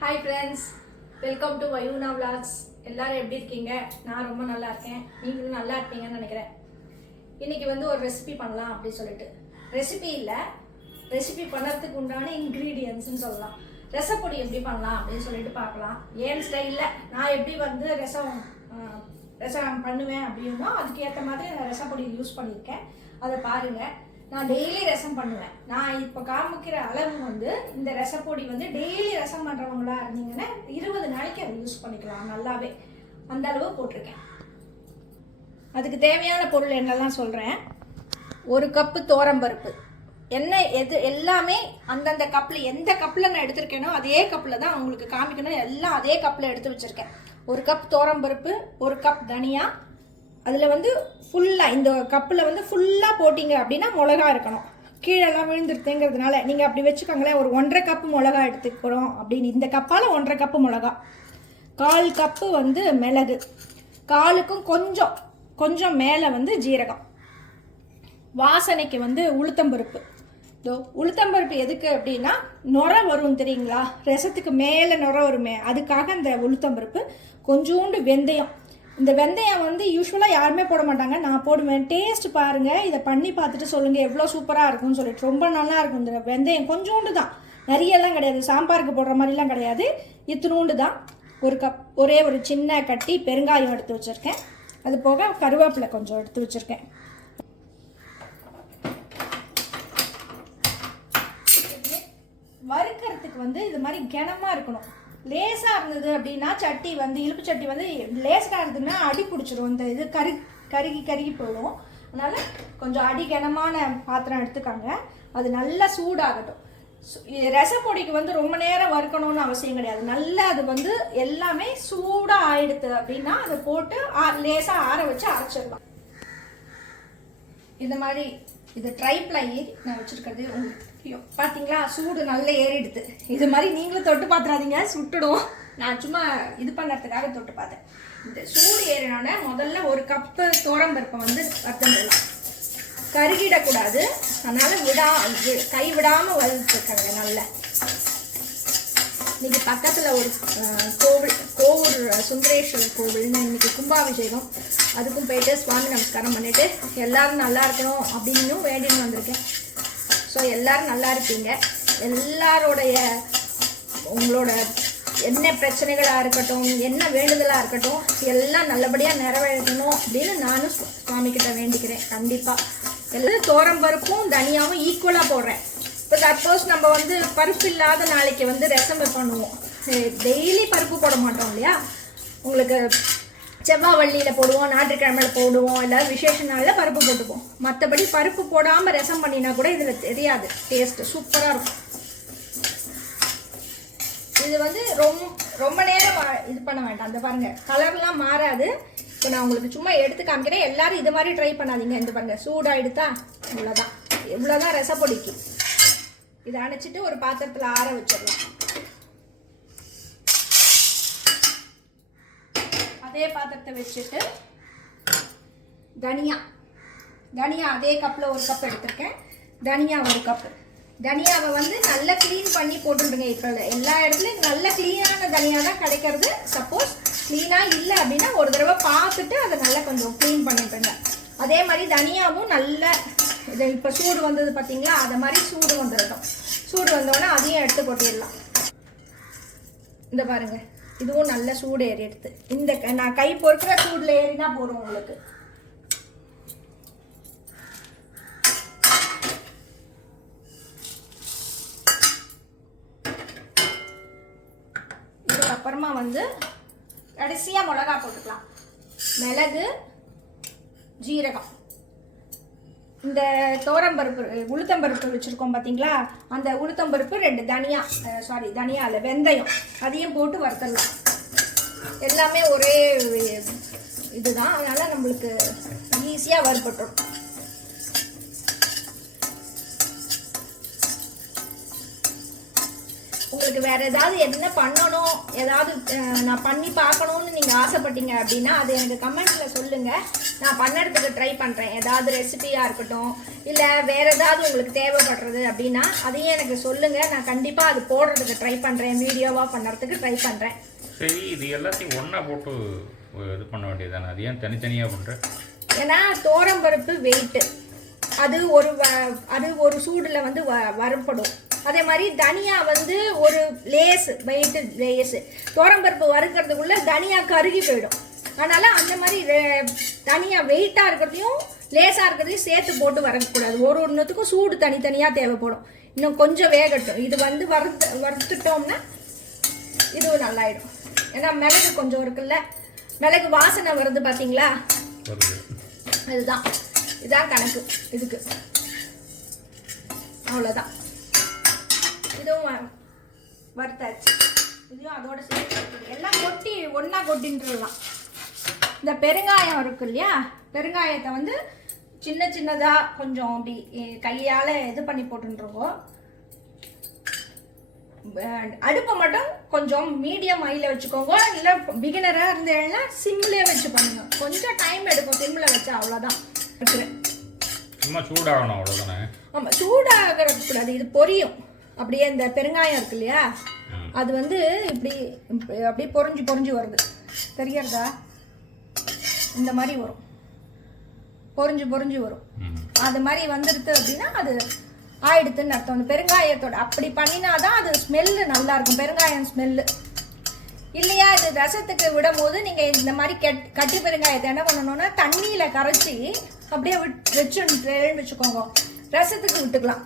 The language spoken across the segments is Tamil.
Hi friends, welcome to Vayuna vlogs. எல்லாரும் எப்படி இருக்கீங்க? நான் ரொம்ப நல்லா இருக்கேன். நீங்களும் நல்லா இருப்பீங்கன்னு நினைக்கிறேன். இன்னைக்கு வந்து ஒரு ரெசிபி பண்ணலாம் அப்படின்னு சொல்லிட்டு, ரெசிபி பண்ணுறதுக்கு உண்டான இன்க்ரீடியன்ட்ஸ்னு சொல்லலாம். ரசப்பொடி எப்படி பண்ணலாம் அப்படின்னு சொல்லிட்டு பார்க்கலாம். ஏன் ஸ்டைலில் நான் எப்படி வந்து ரசம் பண்ணுவேன் அப்படின்னா அதுக்கு ஏற்ற மாதிரி நான் ரசப்பொடி யூஸ் பண்ணியிருக்கேன். அதை பாருங்கள். நான் டெய்லி ரசம் பண்ணுவேன். நான் இப்போ காமிக்கிற அளவு வந்து இந்த ரசப்பொடி வந்து டெய்லி ரசம் பண்ணுறவங்களா இருந்தீங்கன்னா 20 நாளைக்கு அதை யூஸ் பண்ணிக்கலாம். நல்லாவே அந்த அளவு போட்டிருக்கேன். அதுக்கு தேவையான பொருள் என்னெல்லாம் சொல்கிறேன். 1 கப்பு தோரம்பருப்பு, எல்லாமே அந்தந்த கப்பில், எந்த கப்பில் நான் எடுத்திருக்கேனோ அதே கப்பில் தான் உங்களுக்கு காமிக்கணும். எல்லாம் அதே கப்பில் எடுத்து வச்சுருக்கேன். 1 கப் தோரம்பருப்பு, 1 கப் தனியா. அதில் வந்து ஃபுல்லாக இந்த கப்பில் வந்து ஃபுல்லாக போட்டிங்க அப்படின்னா மிளகா இருக்கணும். கீழெல்லாம் விழுந்துருதுங்கிறதுனால நீங்கள் அப்படி வச்சுக்கோங்களேன். ஒரு 1.5 கப்பு மிளகா எடுத்துக்கிறோம் அப்படின்னு, இந்த கப்பால் 1.5 கப்பு மிளகா, 1/4 கப்பு வந்து மிளகு, 1/4க்கும் கொஞ்சம் மேலே வந்து ஜீரகம், வாசனைக்கு வந்து உளுத்தம்பருப்பு. உளுத்தம்பருப்பு எதுக்கு அப்படின்னா நுரை வரும் தெரியுங்களா, ரசத்துக்கு மேலே நுரை வருமே, அதுக்காக அந்த உளுத்தம்பருப்பு. கொஞ்சோண்டு வெந்தயம். இந்த வெந்தயம் வந்து யூஸ்வலாக யாருமே போட மாட்டாங்க, நான் போடுவேன். டேஸ்ட் பாருங்கள், இதை பண்ணி பார்த்துட்டு சொல்லுங்கள் எவ்வளோ சூப்பராக இருக்கும்னு சொல்லிட்டு. ரொம்ப நல்லா இருக்கும். இந்த வெந்தயம் கொஞ்சோண்டு தான், நிறையெல்லாம் கிடையாது, சாம்பாருக்கு போடுற மாதிரிலாம் கிடையாது, இத்தினூண்டு தான். 1 கப், ஒரே ஒரு சின்ன கட்டி பெருங்காயம் எடுத்து வச்சுருக்கேன். அது போக கருவேப்பிலை கொஞ்சம் எடுத்து வச்சுருக்கேன். வறுக்கிறதுக்கு வந்து இது மாதிரி கனமாக இருக்கணும். லேசாக இருந்தது அப்படின்னா சட்டி வந்து, இழுப்பு சட்டி வந்து லேசாக இருந்ததுன்னா அடி பிடிச்சிரும். இந்த இது கருகி போயிடும். அதனால் கொஞ்சம் அடி கனமான பாத்திரம் எடுத்துக்காங்க. அது நல்லா சூடாகட்டும். ரசப்பொடிக்கு வந்து ரொம்ப நேரம் வறுக்கணும்னு அவசியம் கிடையாது. நல்லா அது வந்து எல்லாமே சூடாக ஆயிடுது அப்படின்னா அதை போட்டு லேசாக ஆற வச்சு அரைச்சிடலாம். இந்த மாதிரி இது ட்ரைப்ளை நான் வச்சுருக்கிறது பார்த்தீங்களா, சூடு நல்லா ஏறிடுது. இது மாதிரி நீங்களும் தொட்டு பார்த்துறாதீங்க, சுட்டுடும். நான் சும்மா இது பண்ணுறதுக்காக தொட்டு பார்த்தேன். இந்த சூடு ஏறினோடனே முதல்ல 1 கப்பு தோரம்பருப்பை வந்து வறுத்துடலாம். கருகிடக்கூடாது, அதனால் கை விடாமல் வறுத்துக்கங்க. நல்ல இன்னைக்கு பக்கத்தில் ஒரு கோவில் சுந்தரேஸ்வரர் கோவில்னு இன்னைக்கு கும்பாபிஷேகம். அதுக்கும் போயிட்டு சுவாமி நமஸ்காரம் பண்ணிவிட்டு எல்லோரும் நல்லா இருக்கணும் அப்படின்னு வேண்டின்னு வந்திருக்கேன். ஸோ எல்லோரும் நல்லா இருப்பீங்க. எல்லாரோடைய உங்களோட என்ன பிரச்சனைகளாக இருக்கட்டும், என்ன வேண்டுதலாக இருக்கட்டும், எல்லாம் நல்லபடியாக நிறைவேறணும் அப்படின்னு நானும் சுவாமிக்கிட்ட வேண்டிக்கிறேன். கண்டிப்பாக எல்லாம் தோரம்பருப்பும் தனியாகவும் ஈக்குவலாக போடுறேன். இப்போ சப்போஸ் நம்ம வந்து பருப்பு இல்லாத நாளைக்கு வந்து ரசம் பண்ணுவோம். டெய்லி பருப்பு போட மாட்டோம் இல்லையா. உங்களுக்கு செவ்வாய்வள்ளியில் போடுவோம், ஞாயிற்றுக்கிழமையில் போடுவோம், எல்லாரும் விசேஷ நாளில் பருப்பு போட்டுப்போம். மற்றபடி பருப்பு போடாமல் ரசம் பண்ணினா கூட இதில் தெரியாது. டேஸ்ட்டு சூப்பராக இருக்கும். இது வந்து ரொம்ப நேரம் இது பண்ண வேண்டாம். அந்த பாருங்கள், கலர்லாம் மாறாது. இப்போ நான் உங்களுக்கு சும்மா எடுத்து காமிக்கிறேன். எல்லோரும் இது மாதிரி ட்ரை பண்ணாதீங்க. இந்த பாருங்கள், சூடாக எடுத்தா இவ்வளோதான் ரசப்பொடிக்கு. இதை அணைச்சிட்டு ஒரு பாத்திரத்தில் ஆற வச்சிடலாம். அதே பாத்திரத்தை வச்சுட்டு தனியா அதே கப்பில் 1 கப் எடுத்திருக்கேன். தனியா 1 கப்பு. தனியாவை வந்து நல்லா க்ளீன் பண்ணி போட்டுருங்க. இப்போ எல்லா இடத்துலையும் நல்ல க்ளீனான தனியா தான் கிடைக்கிறது. சப்போஸ் க்ளீனாக இல்லை அப்படின்னா ஒரு தடவை பார்த்துட்டு அதை நல்லா கொஞ்சம் க்ளீன் பண்ணிட்டுருங்க. அதே மாதிரி தனியாவும் நல்ல இது இப்போ சூடு வந்தது பார்த்தீங்களா, அதை மாதிரி சூடு வந்துடட்டும். சூடு வந்தோடனே அதையும் எடுத்து போட்டுடலாம். இந்த பாருங்கள், இதுவும் நல்ல சூடு ஏறி எடுத்து, இந்த நான் கை பொறுக்கிற சூடில் ஏறினா போதும் உங்களுக்கு. இதுக்கப்புறமா வந்து கடைசியாக மிளகா போட்டுக்கலாம். மிளகு, ஜீரகம், இந்த தோரம்பருப்பு உளுத்தம்பருப்பு வச்சுருக்கோம் பார்த்தீங்களா, அந்த உளுத்தம்பருப்பு 2 தனியா இல்லை வெந்தயம், அதையும் போட்டு வறுத்தரலாம். எல்லாமே ஒரே இதுதான், அதனால் நம்மளுக்கு ஈஸியாக வறுபட்டுரும். உங்களுக்கு வேற ஏதாவது என்ன பண்ணணும், ஏதாவது நான் பண்ணி பார்க்கணும்னு நீங்கள் ஆசைப்பட்டீங்க அப்படின்னா அது எனக்கு கமெண்ட்டில் சொல்லுங்கள். நான் பண்ணுறதுக்கு ட்ரை பண்ணுறேன். ஏதாவது ரெசிபியாக இருக்கட்டும், இல்லை வேறு ஏதாவது உங்களுக்கு தேவைப்படுறது அப்படின்னா அதையும் எனக்கு சொல்லுங்கள். நான் கண்டிப்பாக அது போடுறதுக்கு ட்ரை பண்ணுறேன், வீடியோவாக பண்ணுறதுக்கு ட்ரை பண்ணுறேன். சரி, இது எல்லாத்தையும் ஒன்றா போட்டு இது பண்ண வேண்டியதானே, அது ஏன் தனித்தனியாக பண்ணுறேன்? ஏன்னா தோரம்பருப்பு வெயிட்டு அது ஒரு சூடில் வந்து வறுப்படும். அதே மாதிரி தனியா வந்து ஒரு லேஸ் வெயிட்டு லேஸு தோரம்பருப்பு வறுக்கிறதுக்குள்ள தனியா கருகி போயிடும். அதனால அந்த மாதிரி தனியா வெயிட்டாக இருக்கிறதையும் லேஸாக இருக்கிறதையும் சேர்த்து போட்டு வறுக்கக்கூடாது. ஒன்றுத்துக்கும் சூடு தனித்தனியாக தேவைப்படும். இன்னும் கொஞ்சம் வேகட்டும். இது வந்து வறுத்துட்டோம்னா இதுவும் நல்லாயிடும். ஏன்னா மிளகு கொஞ்சம் இருக்குல்ல, மிளகு வாசனை வருது பார்த்தீங்களா, இதுதான் கணக்கு இதுக்கு. அவ்வளோதான். இதுவும் வறுத்தாச்சு. இதுவும் அதோட சேர்த்து எல்லாம் கொட்டி ஒன்றா கொட்டின்றலாம். இந்த பெருங்காயம் இருக்கு இல்லையா, பெருங்காயத்தை வந்து சின்ன சின்னதாக கொஞ்சம் அப்படி கையால் இது பண்ணி போட்டுருக்கோம். அடுப்பை மட்டும் கொஞ்சம் மீடியம் ஹையில் வச்சுக்கோங்க. இல்லை பிகினராக இருந்தேன்னா சிம்லேயே வச்சு பண்ணுங்க. கொஞ்சம் டைம் எடுக்கும் சிம்மில் வச்சா, அவ்வளோதான். சும்மா சூடாகணும், அவ்வளோதானே? ஆமாம், சூடாகக்கூடாது. இது பொரியும் அப்படியே. இந்த பெருங்காயம் இருக்கு இல்லையா, அது வந்து இப்படி அப்படியே பொறிஞ்சு வருது, தெரியறதா? இந்த மாதிரி வரும், பொறிஞ்சு வரும். அது மாதிரி வந்துடுது அப்படின்னா அது ஆயிடுத்துன்னு அர்த்தம். அந்த பெருங்காயத்தோட அப்படி பண்ணினாதான் அது ஸ்மெல்லு நல்லா இருக்கும், பெருங்காயம் ஸ்மெல்லு. இல்லையா இது ரசத்துக்கு விடும் போது நீங்கள் இந்த மாதிரி கட்டி பெருங்காயத்தை என்ன பண்ணணும்னா தண்ணியில் கரைச்சி அப்படியே வச்சுன்னு வச்சுக்கோங்க. ரசத்துக்கு விட்டுக்கலாம்.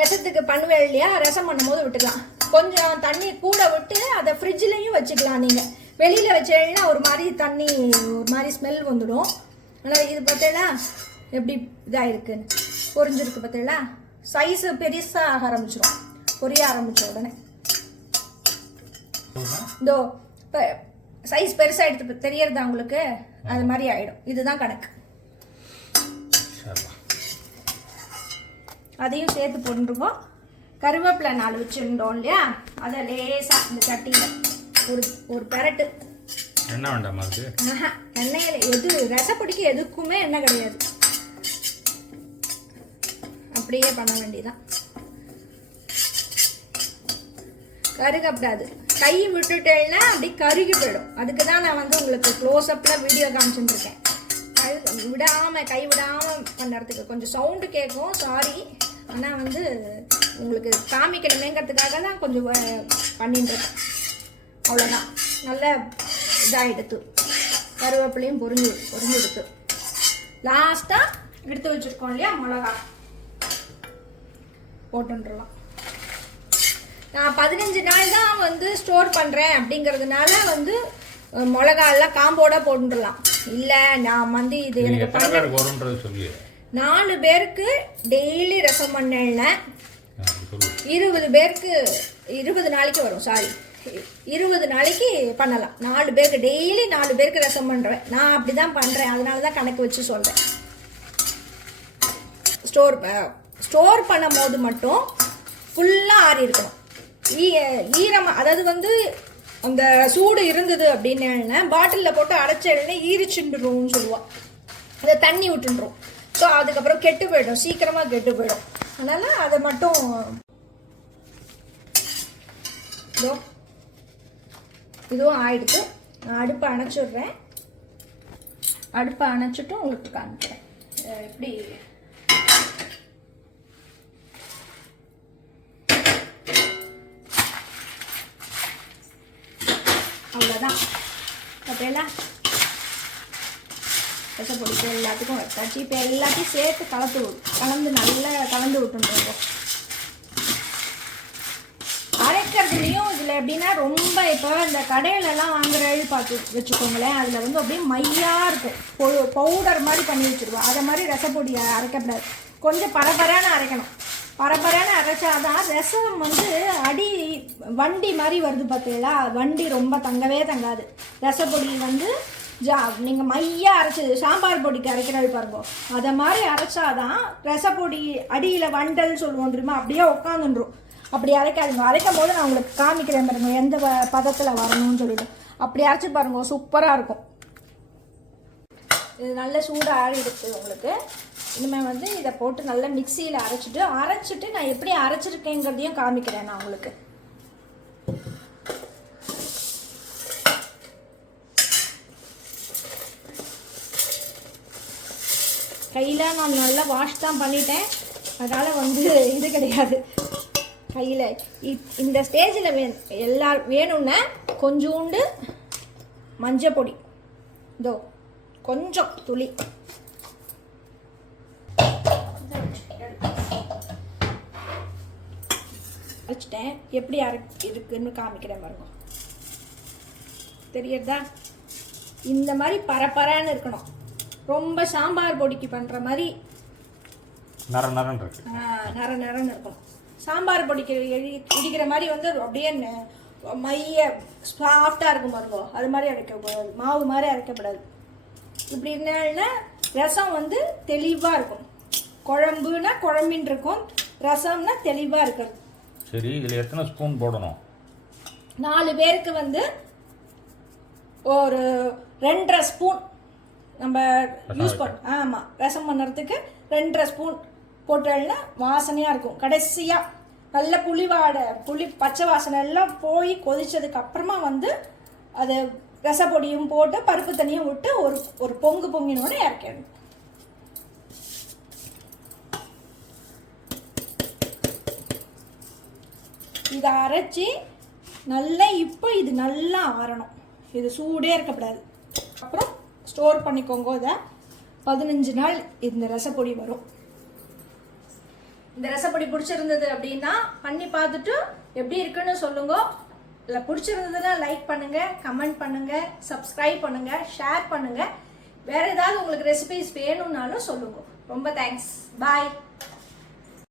ரசத்துக்கு பண்ணுவேன் இல்லையா, ரசம் பண்ணும் போது விட்டுக்கலாம். கொஞ்சம் தண்ணி கூட விட்டு அதை ஃப்ரிட்ஜ்லேயும் வச்சுக்கலாம். நீங்கள் வெளியில் வச்சேன்னா ஒரு மாதிரி தண்ணி ஒரு மாதிரி ஸ்மெல் வந்துடும். ஆனால் இது பார்த்தீங்களா எப்படி இதாக இருக்குன்னு பொரிஞ்சிருக்கு பார்த்தீங்களா. சைஸு பெருசாக ஆக ஆரம்பிச்சிடும், பொரிய ஆரம்பிச்ச உடனே. இதோ இப்போ சைஸ் பெருசாகிடுது தெரியறதா உங்களுக்கு, அது மாதிரி ஆகிடும். இதுதான் கணக்கு. அதையும் சேர்த்து போட்டுருக்கோம். கருவேப்பிலை 4 வச்சுருந்தோம் இல்லையா, அதை லேசாக இந்த சட்டியில் ஒரு பெரட்டு. எண்ணெய் வேண்டாமா? அது எண்ணெயில் எது ரசப்பொடிக்கு எதுக்குமே எண்ணெய் கிடையாது, அப்படியே பண்ண வேண்டியதான். கருகப்படாது. கை விட்டுட்டேன்னா அப்படி கருகி போயிடும். அதுக்கு தான் நான் வந்து உங்களுக்கு க்ளோஸ்அப்பில் வீடியோ காமிச்சுட்டுருக்கேன். கை விடாமல் பண்ணுறதுக்கு கொஞ்சம் சவுண்டு கேட்கும், சாரி. ஆனால் வந்து உங்களுக்கு காமிக்கணுமேங்கிறதுக்காக தான் கொஞ்சம் பண்ணிட்டுருக்கேன். அவ்வளோதான். நல்ல இதாக எடுத்து கருவேப்பிலையும் பொரிஞ்சு எடுத்து லாஸ்ட்டாக எடுத்து வச்சுருக்கோம் இல்லையா மிளகா போட்டுடலாம். நான் 15 நாள் தான் வந்து ஸ்டோர் பண்ணுறேன் அப்படிங்கிறதுனால வந்து மிளகாலாம் காம்போட போட்டுடலாம். இல்லை நான் வந்து இது எனக்கு 4 பேருக்கு டெய்லி ரசம் பண்ணேன்னா 20 பேருக்கு 20 நாளைக்கு வரும். சாரி, 20 நாளைக்கு பண்ணலாம். 4 பேருக்கு டெய்லி 4 பேருக்கு ரசம் பண்ணுறேன். நான் அப்படி தான் பண்ணுறேன், அதனால தான் கணக்கு வச்சு சொல்கிறேன். ஸ்டோர் பண்ணும் போது மட்டும் ஃபுல்லாக ஆறி இருக்கணும். ஈரமாக, அதாவது வந்து அந்த சூடு இருந்தது அப்படின்னு பாட்டிலில் போட்டு அடைச்சேன்னா ஈரிச்சுட்டுருவோம்னு சொல்லுவாள். அதை தண்ணி விட்டுன்றோம். ஸோ அதுக்கப்புறம் கெட்டு போயிடும், சீக்கிரமாக கெட்டு போயிடும். அதனால் அதை மட்டும் இதுவும் ஆயிடுச்சு. நான் அடுப்பை அணைச்சிடுறேன். அடுப்பை அணைச்சிட்டு உங்களுக்கு காமிக்கிறேன் எப்படி. அவ்வளோதான். பார்த்தீங்களா, ரசப்பொடிக்கு எல்லாத்துக்கும் வச்சாச்சு. இப்போ எல்லாத்தையும் சேர்த்து கலந்து நல்லா கலந்து விட்டுருவோம். அரைக்கிறதுலையும் இதில் எப்படின்னா ரொம்ப இப்போ இந்த கடையிலலாம் வாங்குற பார்த்து வச்சுக்கோங்களேன், அதில் வந்து அப்படியே மையாக இருக்கும், பவுடர் மாதிரி பண்ணி வச்சுருவோம். அதை மாதிரி ரசப்பொடியை அரைக்கப்படாது. கொஞ்சம் பரபரான அரைக்கணும். பரபரான அரைச்சாதான் ரசம் வந்து அடி வண்டி மாதிரி வருது. பார்த்தீங்களா, வண்டி ரொம்ப தங்கவே தங்காது. ரசப்பொடி வந்து நீங்கள் மையாக அரைச்சது சாம்பார் பொடிக்கு அரைக்கிறது பாருங்க, அதை மாதிரி அரைச்சாதான் ரசப்பொடி அடியில் வண்டல் சொல்லுவோம் தெரியுமா, அப்படியே உட்காந்துடும். அப்படி அரைக்காதுங்க. அரைக்கும் போது நான் உங்களுக்கு காமிக்கிறேன் பாருங்க எந்த பதத்தில் வரணும்னு சொல்லிட்டு. அப்படி அரைச்சி பாருங்க, சூப்பராக இருக்கும். இது நல்ல சூடாக ஆறிடுச்சு உங்களுக்கு. இனிமேல் வந்து இதை போட்டு நல்லா மிக்சியில் அரைச்சிட்டு நான் எப்படி அரைச்சிருக்கேங்கிறதையும் காமிக்கிறேன் நான் உங்களுக்கு. கையில் நான் நல்லா வாஷ் தான் பண்ணிட்டேன், அதனால் வந்து இது கிடையாது. கையில் இந்த ஸ்டேஜில் வேணும்னா கொஞ்சோண்டு மஞ்சள் பொடி, இதோ கொஞ்சம் துளி அரைச்சிட்டேன். எப்படி இருக்குன்னு காமிக்கிறேன் பாருங்க. தெரியுறதா? இந்த மாதிரி பரப்பரான்னு இருக்கணும். ரொம்ப சாம்பார் பொடிக்கு பண்ணுற மாதிரி நர நரன்னு இருக்கணும். சாம்பார் பொடிக்கு இடிக்கிற மாதிரி வந்து அப்படியே மைய சாஃப்டாக இருக்கும் பாருங்க. அது மாதிரி அரைக்கக்கூடாது, மாவு மாதிரி அரைக்கப்படாது. இப்படி இருந்தால்னா ரசம் வந்து தெளிவாக இருக்கும். குழம்புனா குழம்பின்னு இருக்கும், ரசம்னா தெளிவாக இருக்கிறது. சரி, இதில் எத்தனை ஸ்பூன் போடணும்? 4 பேருக்கு வந்து ஒரு 2.5 ஸ்பூன் நம்ம யூஸ் பண்ண. ஆமாம், ரசம் பண்ணுறதுக்கு 2.5 ஸ்பூன் போட்டோம்னா வாசனையாக இருக்கும். கடைசியாக நல்ல புளி பச்சை வாசனை எல்லாம் போய் கொதிச்சதுக்கு அப்புறமா வந்து அது ரசப்பொடியும் போட்டு பருப்பு தண்ணியும் விட்டு ஒரு பொங்கினோட இறக்கிடணும். இதை அரைச்சி நல்லா இப்போ இது நல்லா ஆறணும். இது சூடே இருக்கக்கூடாது. அப்புறம் ஸ்டோர் பண்ணிக்கோங்க. இதை 15 நாள் இந்த ரசப்பொடி வரும். இந்த ரசப்பொடி பிடிச்சிருந்தது அப்படின்னா பண்ணி பார்த்துட்டு எப்படி இருக்குன்னு சொல்லுங்க. இல்லை பிடிச்சிருந்ததுன்னா லைக் பண்ணுங்க, கமெண்ட் பண்ணுங்க, சப்ஸ்கிரைப் பண்ணுங்க, ஷேர் பண்ணுங்க. வேற ஏதாவது உங்களுக்கு ரெசிபிஸ் வேணும்னாலும் சொல்லுங்க. ரொம்ப தேங்க்ஸ். பாய்.